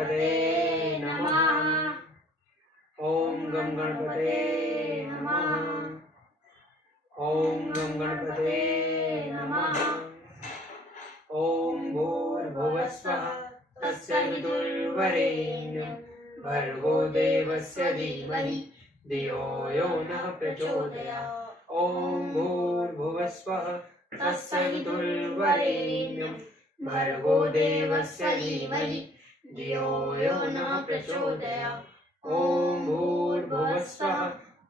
गणपते नमः। ओम गम गणपते नमः। ओम गम गणपते नमः। ओम भूर्भुवस्वः तस्य विदुर्वरेण्यं भर्गो देवस्य धीमहि धियो यो नः प्रचोदयात्। ओम भूर्भुवस्वः तस्य विदुर्वरेण्यं भर्गो देवस्य धीमहि धियो यो नः प्रचोदयात्। ओम भूर्भुवस्वः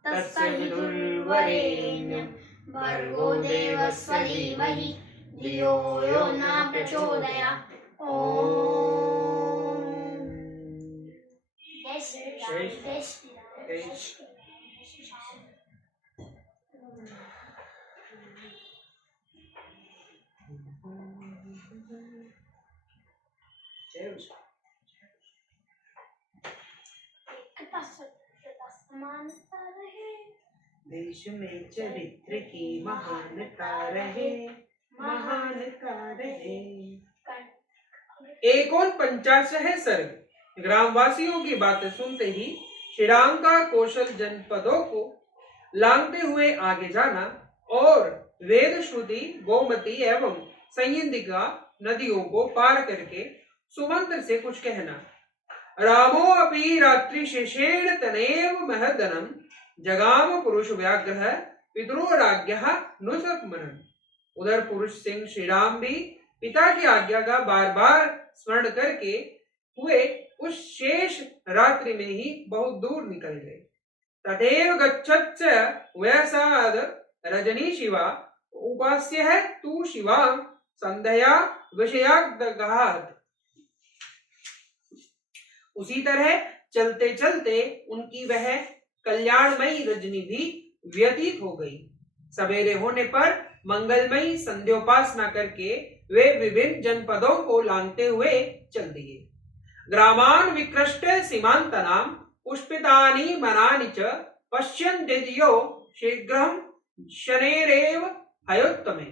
तस्य विदुर्वरेण्यं भर्गो देवस्य धीमहि धियो यो नः प्रचोदयात्। ओम जय श्री राम, जय श्री राम, जय श्री राम। समानता रहे, देश में चरित्र की महानता रहे, महानता रहे। 49 सर्ग। ग्रामवासियों की बातें सुनते ही श्री राम का कौशल जनपदों को लांघते हुए आगे जाना और वेद श्रुति गोमती एवं संयंतिका नदियों को पार करके सुमंत्र से कुछ कहना। रामो अपि रात्रि शेषेण तनेव महदनम जगाम पुरुष व्याघ्र पितरोराज्ञः नुसत्मनन्। उधर पुरुष सिंह श्री राम भी पिता की आज्ञा का बार बार स्मरण करके हुए उस शेष रात्रि में ही बहुत दूर निकल गए। तथैव गच्छच्च वयसाद रजनी शिवा उपास्य है तू शिवा संध्या विषयाग्दगात्। उसी तरह चलते चलते उनकी वह कल्याणमयी रजनी भी व्यतीत हो गई। सवेरे होने पर मंगलमयी संध्योपासना करके वे विभिन्न जनपदों को लांघते हुए चल दिए। ग्रामान विकृष्ट सीमांतनाम पुष्पितानि वनानि च पश्यन्त्यदियो शीघ्रं शनेरेव हयोत्तमे।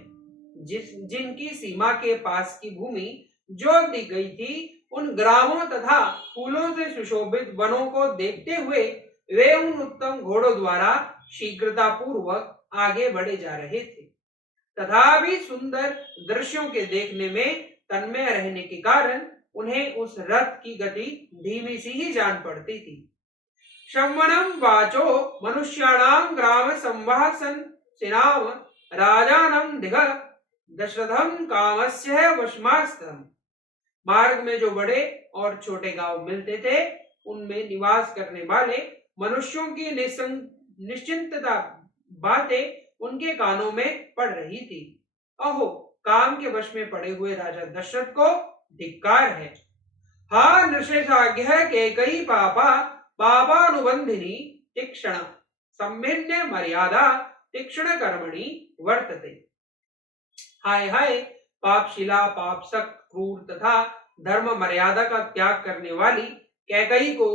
जिनकी सीमा के पास की भूमि जोत दी गई थी, उन ग्रामों तथा फूलों से सुशोभित वनों को देखते हुए वे उन उत्तम घोड़ों द्वारा शीघ्रता पूर्वक आगे बढ़े जा रहे थे। तथापि सुंदर दृश्यों के देखने में तन्मय रहने के कारण उन्हें उस रथ की गति धीमी सी ही जान पड़ती थी। शम्वनं वाचो मनुष्याणां ग्राम संवाहसन सिनाम राजानं दिघ दशरथं कामस्य वशमास्तम। मार्ग में जो बड़े और छोटे गांव मिलते थे, उनमें निवास करने वाले मनुष्यों की निश्चिंतता बातें उनके कानों में पड़ रही थी। अहो, काम के वश में पड़े हुए राजा दशरथ को धिक्कार है। हा नृशेषाज्ञः केकई पापा पापानुबंधिनी तीक्ष्ण सम्भिन्य मर्यादा तीक्ष्ण कर्मणि वर्तते। हाय हाय, पापशिला पापसक्त क्रूर तथा धर्म मर्यादा का त्याग करने वाली कैकई को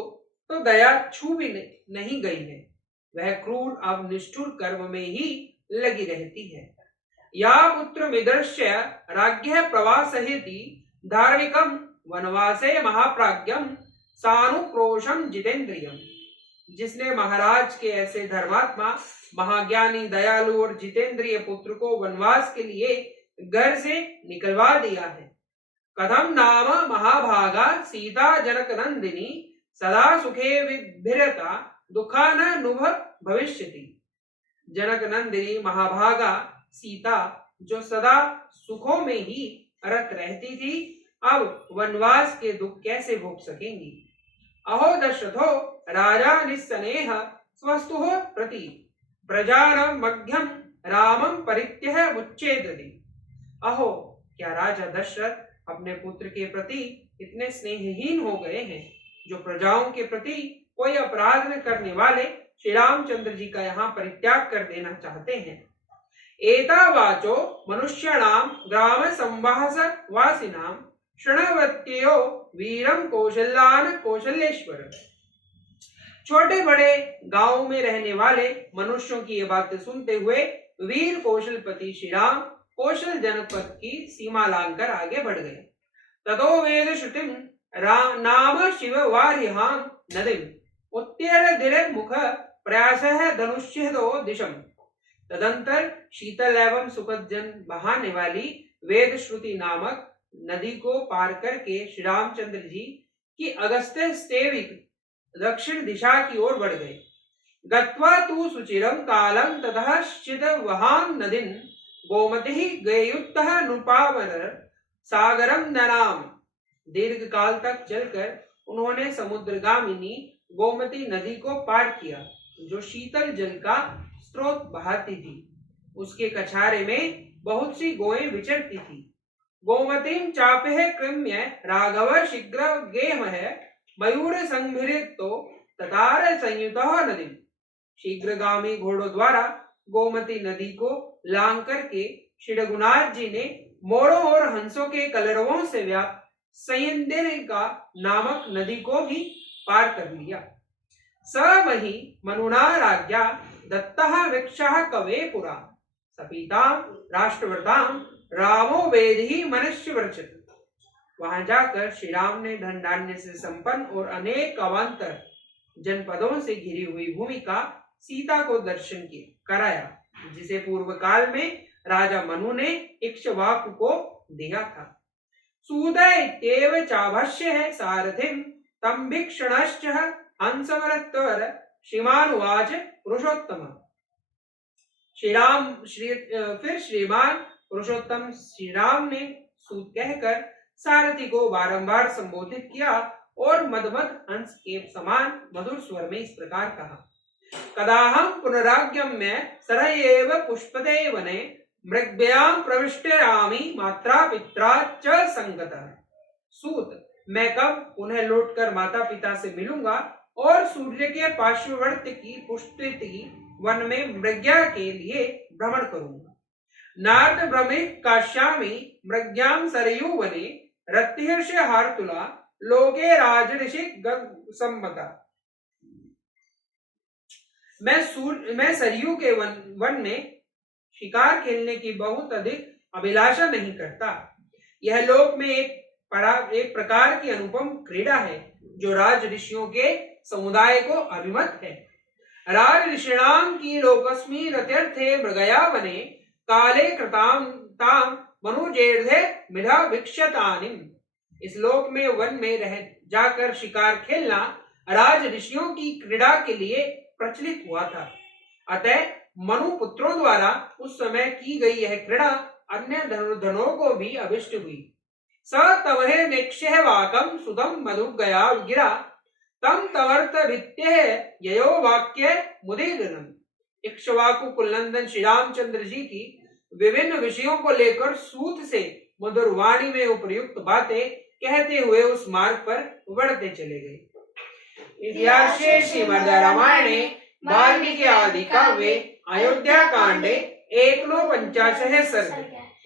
तो दया छू भी नहीं गई है। वह क्रूर अब निष्ठुर कर्म में ही लगी रहती है। या पुत्र मिदर्श्य राज्ञः प्रवासहेति धार्मिकम वनवासे महाप्राज्ञम सानुक्रोशम जितेंद्रियम। जिसने महाराज के ऐसे धर्मात्मा महाज्ञानी दयालु और जितेंद्रिय पुत्र को वनवास के लिए घर से निकलवा दिया है। कथम नाम महाभागा सीता जनक नंदिनी सदा सुखे विभिरता दुखा न नुभ भविष्यति। जनक नंदिनी महाभागा सीता जो सदा सुखों में ही रत रहती थी, अब वनवास के दुख कैसे भोग सकेंगी। अहो दशरथो राजा निस्सनेह स्वस्तुः प्रति प्रजानं मध्यम रामं परित्यह मुच्चेदति। अहो, क्या राजा दशरथ अपने पुत्र के प्रति इतने स्नेहहीन हो गए हैं, जो प्रजाओं के प्रति कोई अपराध न करने वाले श्री रामचंद्र जी का यहाँ परित्याग कर देना चाहते हैं। एतावाचो मनुष्याणाम ग्राम संवाहस वासिनाम शृण्वत्ययो वीरम कौशल्यान कौशलेश्वर। छोटे बड़े गांवों में रहने वाले मनुष्यों की ये बातें सुनते हुए वीर कौशलपति श्री राम कौशल जनपद की सीमा लांघकर आगे बढ़ गए। ततो वेद श्रुतिम नाम शिव वार्याम नदीम उत्तीर्ण दिरे मुख प्रयासः धनुष्यदो दिशम। तदंतर शीतल एवं सुखद बहाने वाली वेद श्रुति नामक नदी को पार करके श्री रामचंद्र जी की अगस्त्य सेविक दक्षिण दिशा की ओर बढ़ गए। गत्वा तु सुचिरं कालं ततः शीतवहां नदीं गोमति गयुत्तः नुपावर सागरम ननाम। दीर्घ काल तक चलकर उन्होंने समुद्रगामिनी गोमती नदी को पार किया, जो शीतल जल का स्रोत बहाती थी। उसके कछारे में बहुत सी गोएं विचरती थी। गोमतीं चापह कृम्य राघव शीघ्र गेमः मयूर संभृतो ततार संयुतः नदी। शीघ्रगामी घोड़ों द्वारा गोमती नदी को लांग करके श्री रघुनाथ जी ने मोरों और हंसों के कलरवों से व्याप्त संयंदिका नामक नदी को भी पार कर लिया। स मही मनुना राज्ञा दत्तः वृक्षः कवे पुरा सपीतां राष्ट्रवृतां रामो वेदहि मनुष्य वर्चत। वहां जाकर श्री राम ने धन धान्य से संपन्न और अनेक अवान्तर जनपदों से घिरी हुई भूमि का सीता को दर्शन कराया, जिसे पूर्व काल में राजा मनु ने इक्ष्वाकु को दिया था। सूदय इत्येव चाभस्य सारथिं तं भीक्षणश्च हंसवरत्वर श्रीमानुवाच पुरुषोत्तम। फिर श्रीमान पुरुषोत्तम श्री राम ने सूत कहकर सारथी को बारंबार संबोधित किया और मदमद हंस के समान मधुर स्वर में इस प्रकार कहा। कदाहं पुनरागम्य सरयेव पुष्पते वने मृग्भ्यां प्रविष्टयामि मात्रा पित्रा च संगतः। सूत, मैं कब पुनः लौटकर माता पिता से मिलूंगा और सूर्य के पार्श्ववर्ती की पुष्पित वन में मृग्या के लिए भ्रमण करूंगा। नारद भ्रमिक काश्यामि मृग्यां सरयू वने रतिहर्ष हार्तुला लोके राजऋषि सम्मता। मैं सरयू के वन में शिकार खेलने की बहुत अधिक अभिलाषा नहीं करता। यह लोक में एक प्रकार की अनुपम क्रीड़ा है, जो राज ऋषियों के समुदाय को अभिमत है। राज ऋषिणाम की लोकस्मि रत्यर्थे मृगया वने काले कृताम ताम मनुजेर्धे मिधा भिक्षतानिम। इस लोक में वन में रह जाकर शिकार खेलना राज ऋषियों की क्रीड़ा के लिए प्रचलित हुआ था। अतः मनु पुत्रों द्वारा उस समय की गई यह क्रीड़ा अन्य धनुर्धनों को भी अभिष्ट हुई। स तवहे नेक्ष्य वाकम सुदम मधु गया गिरा तम तवर्त भित्य ययो वाक्य मुदिरनम। इक्ष्वाकु कुलनंदन श्री रामचंद्र जी की विभिन्न विषयों को लेकर सूत से मधुर वाणी में उपयुक्त बातें कहते हुए उस मार्ग पर बढ़ते चले गए। इतिहासे श्रीमद् रामायणे वाल्मीकि आदि काव्ये अयोध्या कांडे 150 सर्ग।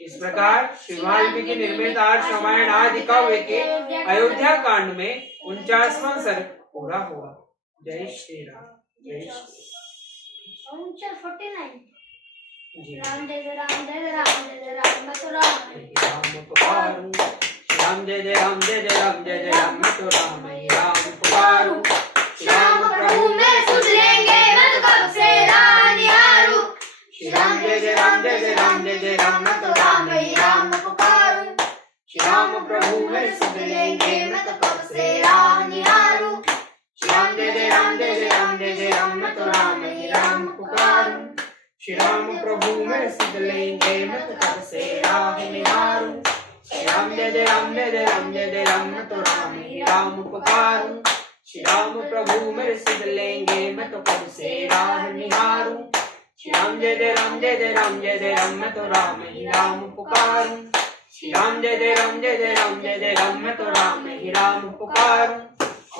इस प्रकार श्री वाल्मीकि निर्मित आर्ष रामायण आदि काव्य के अयोध्या कांड में 49वां सर्ग पूरा हुआ। जय श्री राम। जय श्री 49 राम जय जय राम जय जय राम जय जय राम पुकारूं। राम जय जय राम जय जय राम जय जय राम तो राम राम पुकारूं। श्याम प्रभु में सुध लेंगे मैं तो कब से राह निहारूं। राम जय जय राम जय जय राम जय जय राम तो राम राम पुकारूं। श्याम प्रभु में सुध लेंगे मैं तो कब से राह निहारूं। श्याम जय जय राम जय जय राम जय जय राम तो राम राम पुकारूं। श्री राम प्रभु में सुध लेंगे मैं तो कब से राह निहारूं। श्याम जय जय राम जय जय राम जय जय राम तो राम राम पुकारूं। श्री राम प्रभु मेरे सुध लेंगे मैं तो कब से राह निहारूं। श्री राम जय जय राम जय जय राम जय जय राम मैं तो राम ही राम पुकारूं। श्री राम जय जय राम जय जय राम जय जय राम मैं तो राम ही राम पुकारूं।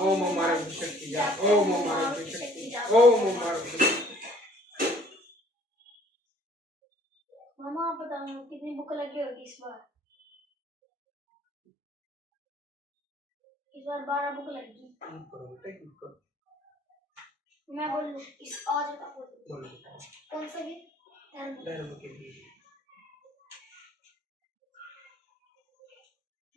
ओम अमर शक्ति जा, ओम अमर शक्ति जा, ओम अमर। मामा आप बताओ कितनी बुक लगी होगी इस बार? इस बार 12 बुक लगी। मैं बोल लूं इस आज का बोल। कौन सा भी? धर्म के लिए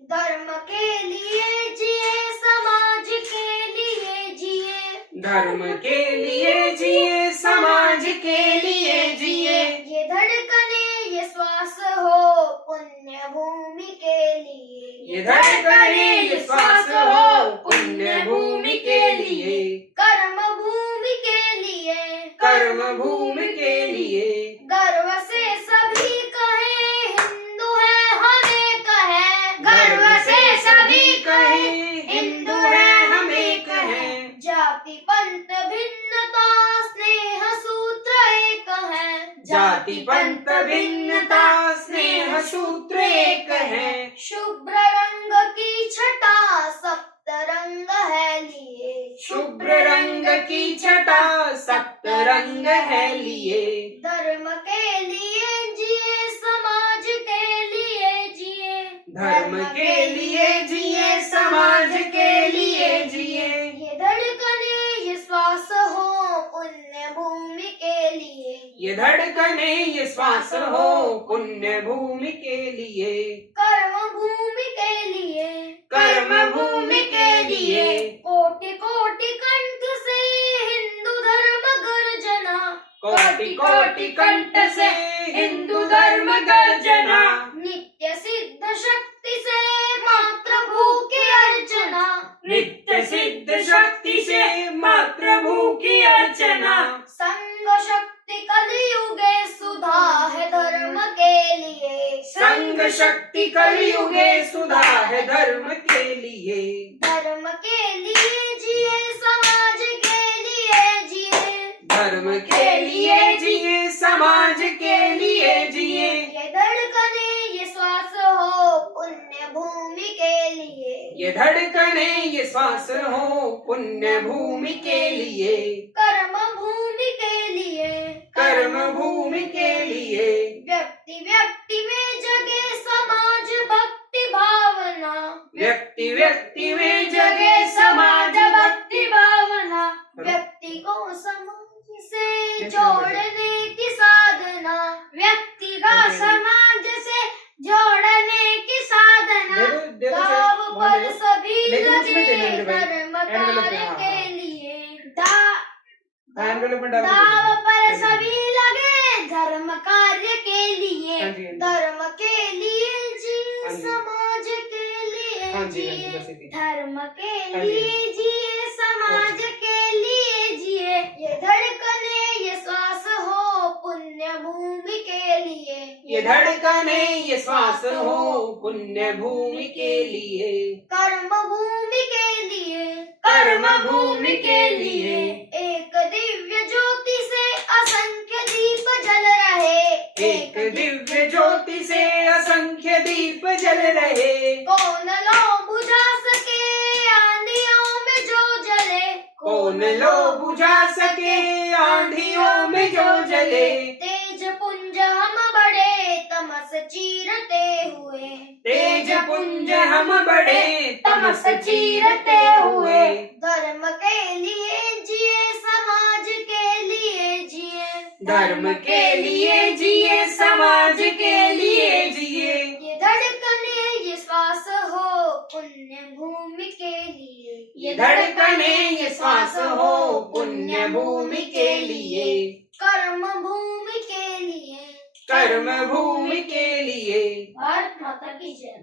धर्म के लिए जिए, समाज के लिए जिए। धर्म के लिए जिए, समाज के लिए जिए। ये धड़कने ये श्वास हो पुण्य भूमि के लिए। ये धड़कने ये श्वास हो पुण्य भूमि के लिए। कर्म भूमि के लिए, कर्म भूमि के लिए। गर्व से सभी कहे हिंदू है हमें कहे। गर्व से सभी कहें हिंदू है हम एक हैं। जाति पंथ भिन्नता स्नेह सूत्र एक है। जाति पंथ भिन्नता स्नेह सूत्र एक है। शुभ्र रंग की छटा सप्त रंग है लिए। शुभ्र रंग की छटा सप्त रंग है लिए। धर्म के लिए जिए, समाज के लिए जिए। धर्म के लिए जिए, समाज के लिए जिए। ये धड़कने ये श्वास हो पुण्य भूमि के लिए। ये धड़कने ये श्वास हो पुण्य भूमि के लिए। कर्म भूमि के लिए, कर्म भूमि के लिए। कोटि कोटि कंठ से हिंदू धर्म गर्जना। कोटि कोटि कंठ से हिंदू धर्म गर्जना। नित्य सिद्ध शक्ति से मातृभू की अर्चना। नित्य सिद्ध शक्ति से मातृभू की अर्चना। संग शक्ति कलयुगे सुधा है धर्म के लिए। संग शक्ति कलयुगे सुधा है धर्म के लिए। धर्म के लिए जिए, समाज के लिए जिए। धर्म के लिए जिए, समाज के लिए जिए। ये धड़कने ये श्वास हो पुण्य भूमि के लिए। ये धड़कने ये श्वास हो पुण्य भूमि के लिए। कर्म भूमि के लिए, कर्म भूमि के लिए। व्यक्ति व्यक्ति में जगे समाज भक्ति भावना। व्यक्ति व्यक्ति में जगे समाज भक्ति भावना। व्यक्ति को समाज से जोड़ने की साधना। व्यक्ति को समाज से जोड़ने की साधना। दाव पर सभी लगे धर्म कार्य के लिए। दाव पर सभी लगे धर्म कार्य के लिए। धर्म के लिए जिए, समाज के लिए जिए। धर्म के लिए जिए, समाज के लिए जिए। ये धड़कने ये श्वास हो पुण्य भूमि के लिए। ये धड़कने ये श्वास हो पुण्य भूमि के लिए। कर्म भूमि के लिए, कर्म भूमि के लिए। एक दिव्य ज्योति से असंख्य दीप जल रहे। एक दिव्य ज्योति से असंख्य दीप जल रहे। कौन लो बुझा सके आंधियों में जो जले। कौन लो बुझा सके आंधियों में जो जले। तेज पुंज हम बड़े तमस चीरते हुए। तेज पुंज हम बड़े तमस चीरते हुए। धर्म के लिए जिए, समाज के लिए जिए। धर्म के लिए जिए, समाज के लिए जिए। ये धड़कने ये श्वास हो पुण्य भूमि के लिए। ये धड़कने ये श्वास हो पुण्य भूमि के लिए। कर्म भूमि के लिए, कर्म भूमि के लिए। भारत माता की जय।